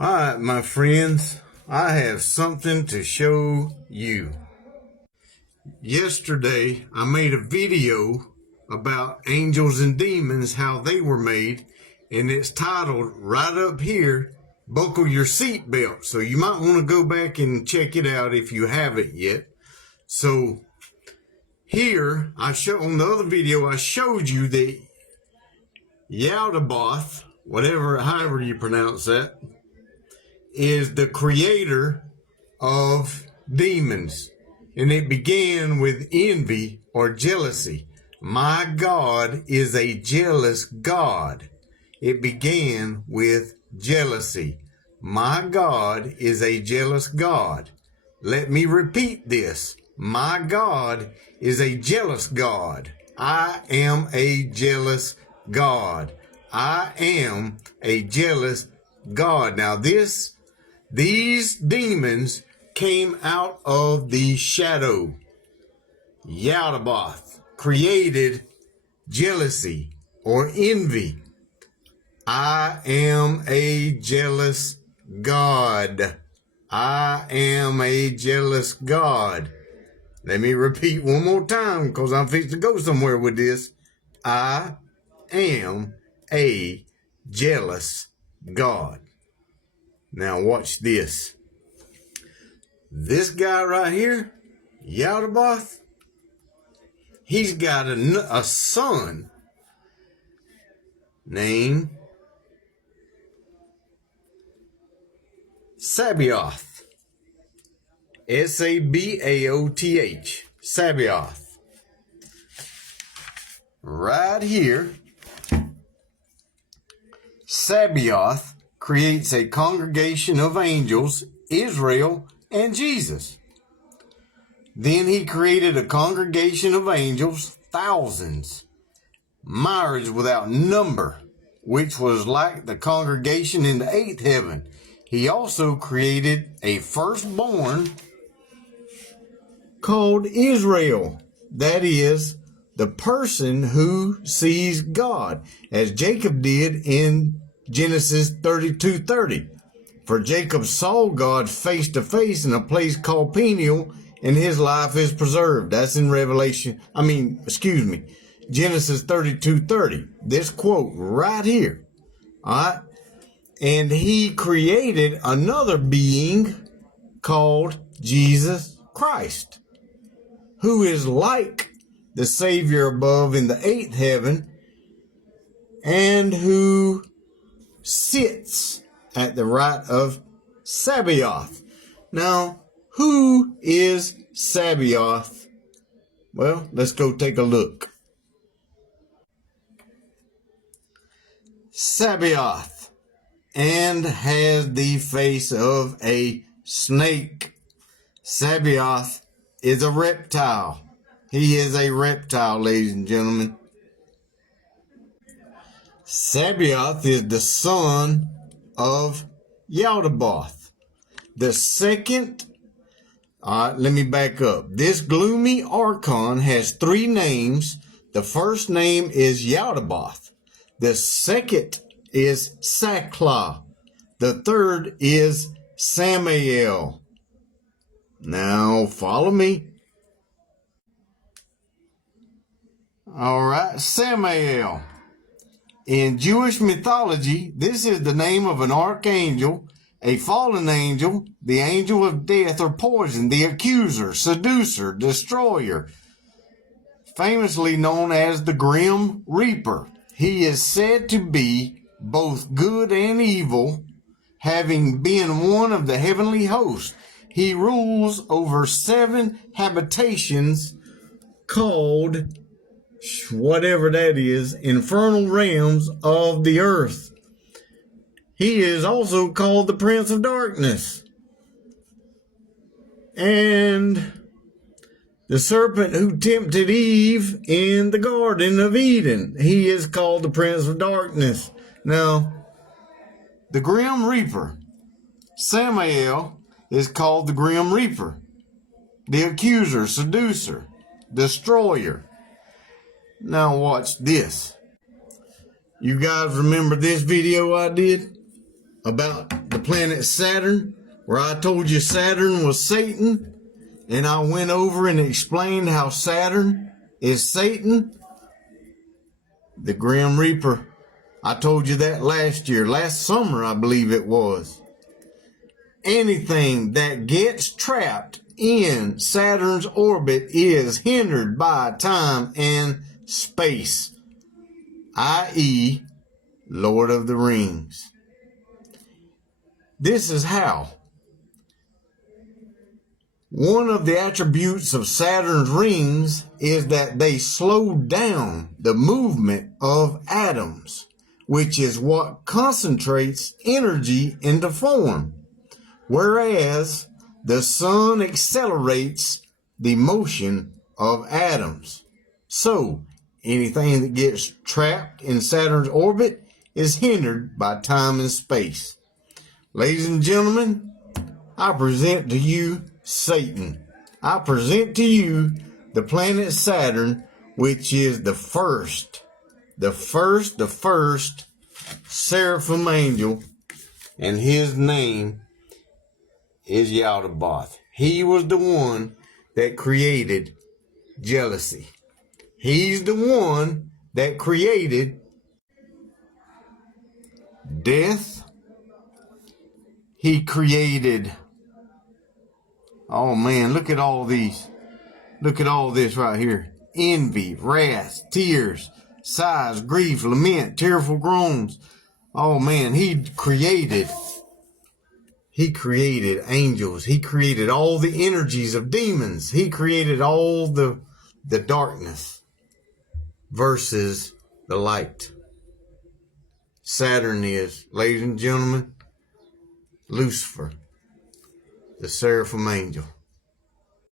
All right, my friends, I have something to show you. Yesterday, I made a video about angels and demons, how they were made, and it's titled right up here, Buckle Your Seatbelt. So you might want to go back and check it out if you haven't yet. So here, on the other video, I showed you that Yaldabaoth, however you pronounce that, is the creator of demons. And it began with envy or jealousy. My God is a jealous God. It began with jealousy. My God is a jealous God. Let me repeat this. My God is a jealous God. I am a jealous God. I am a jealous God. Now these demons came out of the shadow. Yaldabaoth created jealousy or envy. I am a jealous God. I am a jealous God. Let me repeat one more time because I'm fixing to go somewhere with this. I am a jealous God. Now watch this. This guy right here, Yaldabaoth, he's got a son named Sabaoth. Sabaoth. Sabaoth. Right here, Sabaoth creates a congregation of angels, Israel, and Jesus. Then he created a congregation of angels, thousands, myriads without number, which was like the congregation in the eighth heaven. He also created a firstborn called Israel. That is, the person who sees God, as Jacob did in Genesis 32:30. For Jacob saw God face to face in a place called Peniel, and his life is preserved. That's in Genesis 32:30. This quote right here. All right. And he created another being called Jesus Christ, who is like the Savior above in the eighth heaven, and who sits at the right of Sabaoth. Now, who is Sabaoth? Well, let's go take a look. Sabaoth, and has the face of a snake. Sabaoth is a reptile. He is a reptile, ladies and gentlemen. Sabaoth is the son of Yaldabaoth. The second, let me back up. This gloomy archon has three names. The first name is Yaldabaoth. The second is Sakla. The third is Samael. Now follow me. All right, Samael. In Jewish mythology, this is the name of an archangel, a fallen angel, the angel of death or poison, the accuser, seducer, destroyer, famously known as the Grim Reaper. He is said to be both good and evil, having been one of the heavenly host. He rules over 7 habitations called whatever that is, infernal realms of the earth. He is also called the Prince of Darkness. And the serpent who tempted Eve in the Garden of Eden, he is called the Prince of Darkness. Now, the Grim Reaper, Samael, is called the Grim Reaper, the accuser, seducer, destroyer. Now watch this. You guys remember this video I did about the planet Saturn, where I told you Saturn was Satan, and I went over and explained how Saturn is Satan, the Grim Reaper. I told you that last summer, I believe it was. Anything that gets trapped in Saturn's orbit is hindered by time and space, i.e., Lord of the Rings. This is how. One of the attributes of Saturn's rings is that they slow down the movement of atoms, which is what concentrates energy into form, whereas the sun accelerates the motion of atoms. So, anything that gets trapped in Saturn's orbit is hindered by time and space. Ladies and gentlemen, I present to you Satan. I present to you the planet Saturn, which is the first seraphim angel, and his name is Yaldabaoth. He was the one that created jealousy. He's the one that created death. He created, oh man, look at all these. Look at all this right here. Envy, wrath, tears, sighs, grief, lament, tearful groans. Oh man, he created angels. He created all the energies of demons. He created all the darkness versus the light. Saturn is, ladies and gentlemen, Lucifer, the seraphim angel.